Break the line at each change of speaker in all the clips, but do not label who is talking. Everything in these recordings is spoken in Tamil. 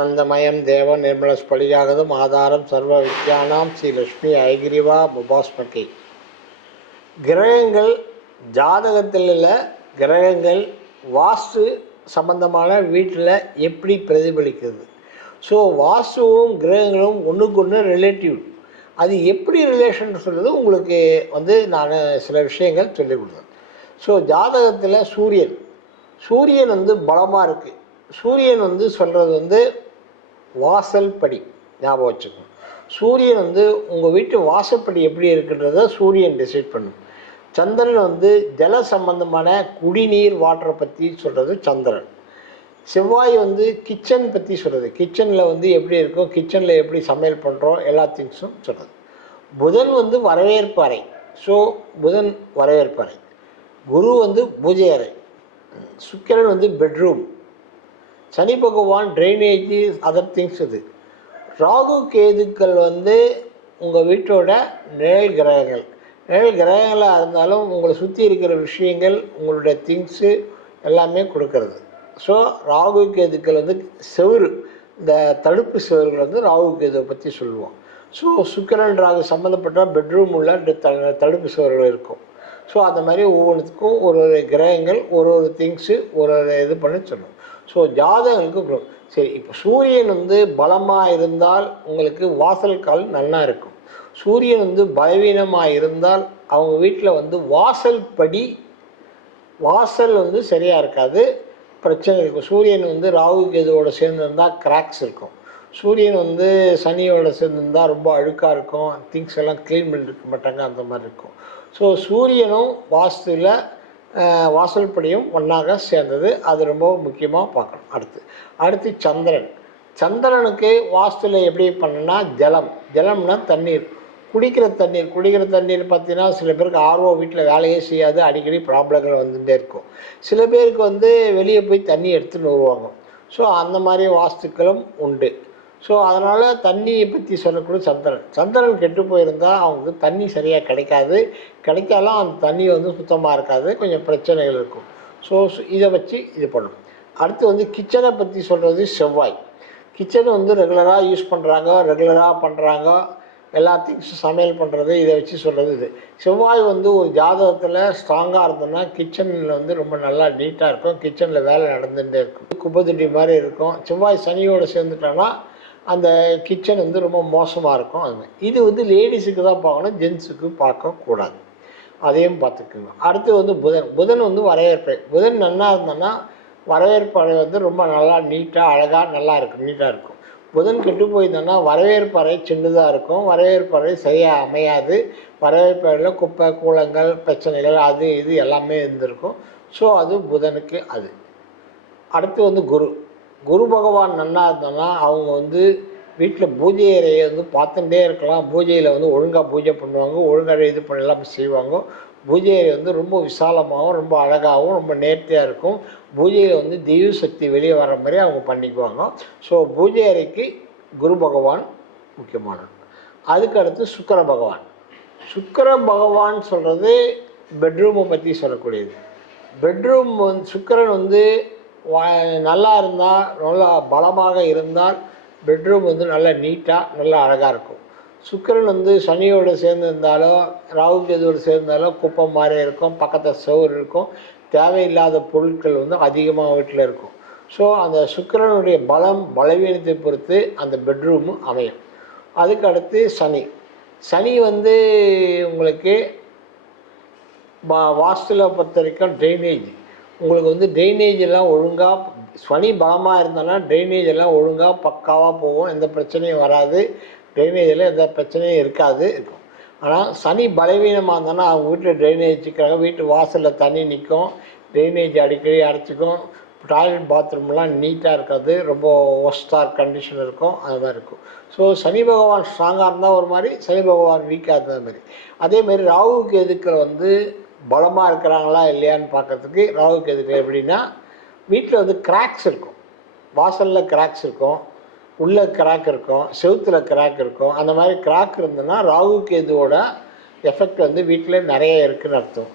ஆனந்தமயம் தேவ நிர்மலஸ்பலியாகதும் ஆதாரம் சர்வ வித்யானாம் ஸ்ரீ லக்ஷ்மி ஐகிரிவா முபாஸ்மகி கிரகங்கள் ஜாதகத்தில் உள்ள கிரகங்கள் வாஸ்து சம்பந்தமான வீட்டில் எப்படி பிரதிபலிக்கிறது? ஸோ வாஸ்துவும் கிரகங்களும் ஒன்றுக்கு ஒன்று ரிலேட்டிவ் அது எப்படி ரிலேஷன் சொல்கிறது உங்களுக்கு வந்து நான் சில விஷயங்கள் சொல்லிக் கொடுத்தேன். ஸோ ஜாதகத்தில் சூரியன். சூரியன் வந்து பலமாக இருக்குது சூரியன் வந்து சொல்கிறது வந்து வாசல் படி ஞாபகம் வச்சுக்கணும். சூரியன் வந்து உங்கள் வீட்டு வாசப்படி எப்படி இருக்குன்றத சூரியன் டிசைட் பண்ணும். சந்திரன் வந்து ஜல சம்பந்தமான குடிநீர் வாட்டரை பற்றி சொல்கிறது சந்திரன். செவ்வாய் வந்து கிச்சன் பற்றி சொல்கிறது கிச்சனில் வந்து எப்படி இருக்கும் கிச்சனில் எப்படி சமையல் பண்ணுறோம் எல்லா திங்ஸும் சொல்கிறது புதன் வந்து வரவேற்பறை ஸோ புதன் வரவேற்பறை குரு வந்து பூஜை அறை. சுக்கிரன் வந்து பெட்ரூம் சனி பகவான் ட்ரைனேஜ் அதர் திங்ஸ் இது. ராகு கேதுக்கள் வந்து உங்கள் வீட்டோட நிழல் கிரகங்கள். நிழல் கிரகங்களாக இருந்தாலும் உங்களை சுற்றி இருக்கிற விஷயங்கள் உங்களுடைய திங்ஸு எல்லாமே கொடுக்கறது. ஸோ ராகு கேதுக்கள் வந்து செவுரு இந்த தடுப்பு செவர்கள் வந்து ராகு கேதுவை பற்றி சொல்லுவோம். ஸோ சுக்கிரன் ராகு சம்மந்தப்பட்ட பெட்ரூம் உள்ள த- தடுப்பு சுவர்கள் இருக்கும். ஸோ அந்த மாதிரி ஒவ்வொன்றுத்துக்கும் ஒரு ஒரு கிரகங்கள் ஒரு ஒரு திங்ஸு ஒரு ஒரு இது பண்ணி சொல்லணும் ஸோ ஜாதகங்களுக்கு குரு- சரி இப்போ சூரியன் வந்து பலமாக இருந்தால் உங்களுக்கு வாசல் கால் நல்லா இருக்கும். சூரியன் வந்து பலவீனமாக இருந்தால் அவங்க வீட்டில் வந்து வாசல் படி வாசல் வந்து சரியாக இருக்காது. பிரச்சனை இருக்கும். சூரியன் வந்து ராகு கேதுவோட சேர்ந்துருந்தால் கிராக்ஸ் இருக்கும். சூரியன் வந்து சனியோட சேர்ந்துருந்தால் ரொம்ப அழுக்காக இருக்கும். திங்ஸ் எல்லாம் க்ளீன் பண்ணிருக்க மாட்டாங்க அந்த மாதிரி இருக்கும். ஸோ சூரியனும் வாஸ்துவில் வாசல் படியும் ஒன்றாக சேர்ந்தது. அது ரொம்ப முக்கியமாக பார்க்கணும். அடுத்து அடுத்து சந்திரன். சந்திரனுக்கு வாஸ்துவில் எப்படி பண்ணனா ஜலம். ஜலம்னா தண்ணீர். குடிக்கிற தண்ணீர். குடிக்கிற தண்ணீர் பார்த்தீங்கன்னா சில பேருக்கு ஆர்வம் வீட்டில் வேலையே செய்யாது. அடிக்கடி ப்ராப்ளங்கள் வந்துகிட்டே இருக்கும். சில பேருக்கு வந்து வெளியே போய் தண்ணி எடுத்துன்னு வருவாங்க. ஸோ அந்த மாதிரி வாஸ்துக்களும் உண்டு. ஸோ அதனால் தண்ணியை பற்றி சொல்லக்கூடிய சந்திரன். சந்திரன் கெட்டு போயிருந்தால் அவங்களுக்கு தண்ணி சரியாக கிடைக்காது. கிடைக்காலும் அந்த தண்ணி வந்து சுத்தமாக இருக்காது. கொஞ்சம் பிரச்சனைகள் இருக்கும். ஸோ இதை வச்சு இது பண்ணணும் அடுத்து வந்து கிச்சனை பற்றி சொல்கிறது செவ்வாய். கிச்சனை வந்து ரெகுலராக யூஸ் பண்ணுறாங்க ரெகுலராக பண்ணுறாங்க எல்லா திங்ஸும் சமையல் பண்ணுறது இதை வச்சு சொல்கிறது இது. செவ்வாய் வந்து ஒரு ஜாதகத்தில் ஸ்ட்ராங்காக இருந்ததுன்னா கிச்சனில் வந்து ரொம்ப நல்லா நீட்டாக இருக்கும். கிச்சனில் வேலை நடந்துகிட்டே இருக்கும். குப்பைத்தொட்டி மாதிரி இருக்கும். செவ்வாய் சனியோடு சேர்ந்துட்டோன்னா அந்த கிச்சன் வந்து ரொம்ப மோசமாக இருக்கும். அது இது வந்து லேடிஸுக்கு தான் பார்க்கணும் ஜென்ஸுக்கு பார்க்கக்கூடாது. அதையும் பார்த்துக்குங்க. அடுத்து வந்து புதன். புதன் வந்து வரவேற்பை. புதன் நல்லா இருந்தோன்னா வரவேற்பறை வந்து ரொம்ப நல்லா நீட்டாக அழகாக நல்லா இருக்கும் நீட்டாக இருக்கும். புதன் கெட்டு போயிருந்தோன்னா வரவேற்பறை சின்னதாக இருக்கும். வரவேற்பறை சரியாக அமையாது. வரவேற்பறையில் குப்பை கூலங்கள் பிரச்சனைகள் அது இது எல்லாமே இருந்திருக்கும். ஸோ அது புதனுக்கு அது. அடுத்து வந்து குரு. குரு பகவான் நன்னா இருந்தோன்னா அவங்க வந்து வீட்டில் பூஜை அறையை வந்து பார்த்துட்டே இருக்கலாம். பூஜையில் வந்து ஒழுங்காக பூஜை பண்ணுவாங்க. ஒழுங்காக இது பண்ண எல்லாம் செய்வாங்க. பூஜை அறை வந்து ரொம்ப விசாலமாகவும் ரொம்ப அழகாகவும் ரொம்ப நேர்த்தியாக இருக்கும். பூஜையில் வந்து தெய்வ சக்தி வெளியே வர மாதிரி அவங்க பண்ணிக்குவாங்க. ஸோ பூஜை அறைக்கு குரு பகவான் முக்கியமானது அதுக்கு அடுத்து பகவான். சுக்கர பகவான் சொல்கிறது பெட்ரூமை பற்றி சொல்லக்கூடியது. பெட்ரூம் வந்து சுக்கிரன் வந்து நல்லா இருந்தால் நல்லா பலமாக இருந்தால் பெட்ரூம் வந்து நல்லா நீட்டாக நல்லா அழகாக இருக்கும். சுக்கிரன் வந்து சனியோடு சேர்ந்துருந்தாலோ ராகு கேதுவோடு சேர்ந்தாலோ குப்பம் மாதிரி இருக்கும் பக்கத்தில் சோறு இருக்கும் தேவையில்லாத பொருட்கள் வந்து அதிகமாக வீட்டில் இருக்கும். ஸோ அந்த சுக்கிரனுடைய பலம் பலவீனத்தை பொறுத்து அந்த பெட்ரூம் அமையும். அதுக்கு அடுத்து சனி. சனி வந்து உங்களுக்கு வா வாஸ்துல பொறுத்த வரைக்கும் ட்ரைனேஜ் உங்களுக்கு வந்து ட்ரைனேஜ் எல்லாம் ஒழுங்காக சனி பலமாக இருந்தோன்னா ட்ரைனேஜ் எல்லாம் ஒழுங்காக பக்காவாக போகும் எந்த பிரச்சனையும் வராது. ட்ரைனேஜில் எந்த பிரச்சனையும் இருக்காது. இருக்கும். ஆனால் சனி பலவீனமாக இருந்தோன்னா அவங்க வீட்டில் ட்ரைனேஜ் வச்சுக்கிறாங்க வீட்டு வாசலில் தண்ணி நிற்கும் ட்ரைனேஜ் அடிக்கடி அடைச்சிக்கும். டாய்லெட் பாத்ரூம்லாம் நீட்டாக இருக்காது. ரொம்ப ஒஸ்டார் கண்டிஷன் இருக்கும். அது மாதிரி இருக்கும். ஸோ சனி பகவான் ஸ்ட்ராங்காக இருந்தால் ஒரு மாதிரி சனி பகவான் வீக்காக இருந்த மாதிரி. அதே மாதிரி ராகு வந்து பலமாக இருக்கிறாங்களா இல்லையான்னு பார்க்கறதுக்கு ராகு கேதுக்கள் எப்படின்னா வீட்டில் வந்து கிராக்ஸ் இருக்கும். வாசலில் கிராக்ஸ் இருக்கும். உள்ளே கிராக் இருக்கும். செவுத்தில் கிராக் இருக்கும். அந்த மாதிரி கிராக் இருந்ததுன்னா ராகு கேதுவோட எஃபெக்ட் வந்து வீட்டில் நிறைய இருக்குதுன்னு அர்த்தம்.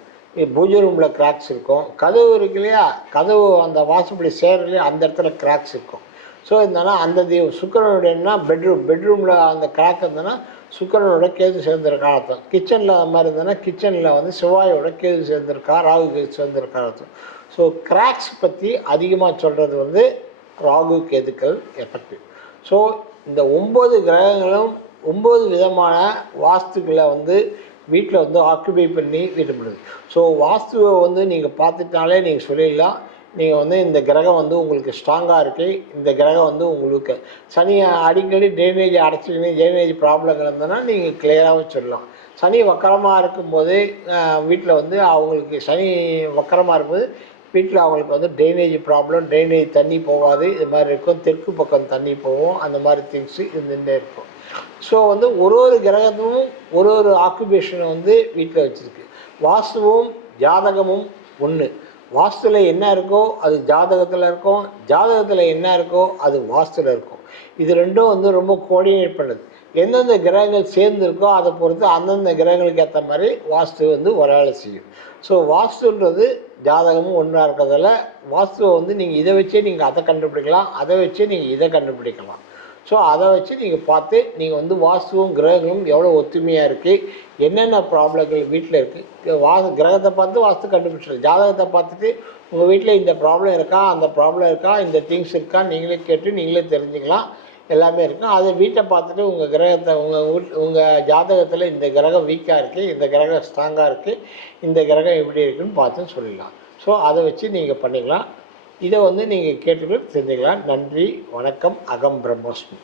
பூஜை ரூமில் கிராக்ஸ் இருக்கும். கதவு இருக்கு இல்லையா? கதவு அந்த வாசப்படி சேரலையே அந்த இடத்துல கிராக்ஸ் இருக்கும். ஸோ இருந்தாலும் அந்த தீபம் சுக்கரனுடையன்னா பெட்ரூம் பெட்ரூமில் அந்த கிராக் இருந்ததுன்னா சுக்கரனோட கேது சேர்ந்திருக்க அர்த்தம் கிச்சனில் அது மாதிரி இருந்ததுன்னா கிச்சனில் வந்து செவ்வாயோட கேது சேர்ந்திருக்கா ராகு கேது சேர்ந்திருக்க அர்த்தம். ஸோ கிராக்ஸ் பற்றி அதிகமாக சொல்கிறது வந்து ராகு கேதுக்கள் எஃபெக்டிவ் ஸோ இந்த ஒம்பது கிரகங்களும் ஒம்பது விதமான வாஸ்துக்களை வந்து வீட்டில் வந்து ஆக்குபை பண்ணி வீட்டுப்படுது ஸோ வாஸ்துவை வந்து நீங்கள் பார்த்துட்டாலே நீங்கள் சொல்லிடலாம். நீங்கள் வந்து இந்த கிரகம் வந்து உங்களுக்கு ஸ்ட்ராங்காக இருக்குது இந்த கிரகம் வந்து உங்களுக்கு சனி அடிக்கடி ட்ரைனேஜ் அடைச்சிக்கின்னு ட்ரைனேஜ் ப்ராப்ளங்கள் இருந்ததுன்னா நீங்கள் கிளியராகவே சொல்லலாம். சனி வக்கரமாக இருக்கும்போது வீட்டில் வந்து அவங்களுக்கு சனி வக்கரமாக இருக்கும்போது வீட்டில் அவங்களுக்கு வந்து ட்ரைனேஜ் ப்ராப்ளம் ட்ரைனேஜ் தண்ணி போகாது. இது மாதிரி இருக்கும். தெற்கு பக்கம் தண்ணி போகும். அந்த மாதிரி திங்ஸு இருந்துகிட்டே இருக்கும். ஸோ வந்து ஒரு ஒரு கிரகத்தும் ஒரு ஒரு ஆக்குபேஷனை வந்து வீட்டில் வச்சுருக்கு. வாஸ்துவும் ஜாதகமும் ஒன்று வாஸ்துவில் என்ன இருக்கோ அது ஜாதகத்தில் இருக்கும். ஜாதகத்தில் என்ன இருக்கோ அது வாஸ்துவில் இருக்கும். இது ரெண்டும் வந்து ரொம்ப கோஆர்டினேட் பண்ணுது. எந்தெந்த கிரகங்கள் சேர்ந்துருக்கோ அதை பொறுத்து அந்தந்த கிரகங்களுக்கு ஏற்ற மாதிரி வாஸ்து வந்து ஒரு வேலை செய்யும். ஸோ வாஸ்துன்றது ஜாதகமும் ஒன்றா இருக்கிறதால வாஸ்துவை வந்து நீங்கள் இதை வச்சே நீங்கள் அதை கண்டுபிடிக்கலாம் அதை வச்சே நீங்கள் இதை கண்டுபிடிக்கலாம். ஸோ அதை வச்சு நீங்கள் பார்த்து நீங்கள் வந்து வாஸ்துவும் கிரகங்களும் எவ்வளோ ஒத்துமையாக இருக்குது என்னென்ன ப்ராப்ளங்கள் வீட்டில் இருக்குது வா கிரகத்தை பார்த்து வாஸ்து கண்டுபிடிச்சிடலாம் ஜாதகத்தை பார்த்துட்டு உங்கள் வீட்டில் இந்த ப்ராப்ளம் இருக்கா அந்த ப்ராப்ளம் இருக்கா இந்த திங்ஸ் இருக்கா நீங்களே கேட்டு நீங்களே தெரிஞ்சுக்கலாம். எல்லாமே இருக்கும். அதை வீட்டை பார்த்துட்டு உங்கள் கிரகத்தை உங்கள் வீட் உங்கள் ஜாதகத்தில் இந்த கிரகம் வீக்காக இருக்குது இந்த கிரகம் ஸ்ட்ராங்காக இருக்குது இந்த கிரகம் எப்படி இருக்குதுன்னு பார்த்து சொல்லிடலாம். ஸோ அதை வச்சு நீங்கள் பண்ணிக்கலாம். இதை வந்து நீங்கள் கேட்டுக்கிட்டு தெரிஞ்சுக்கலாம் நன்றி வணக்கம் அகம் பிரம்மோஸ்மி.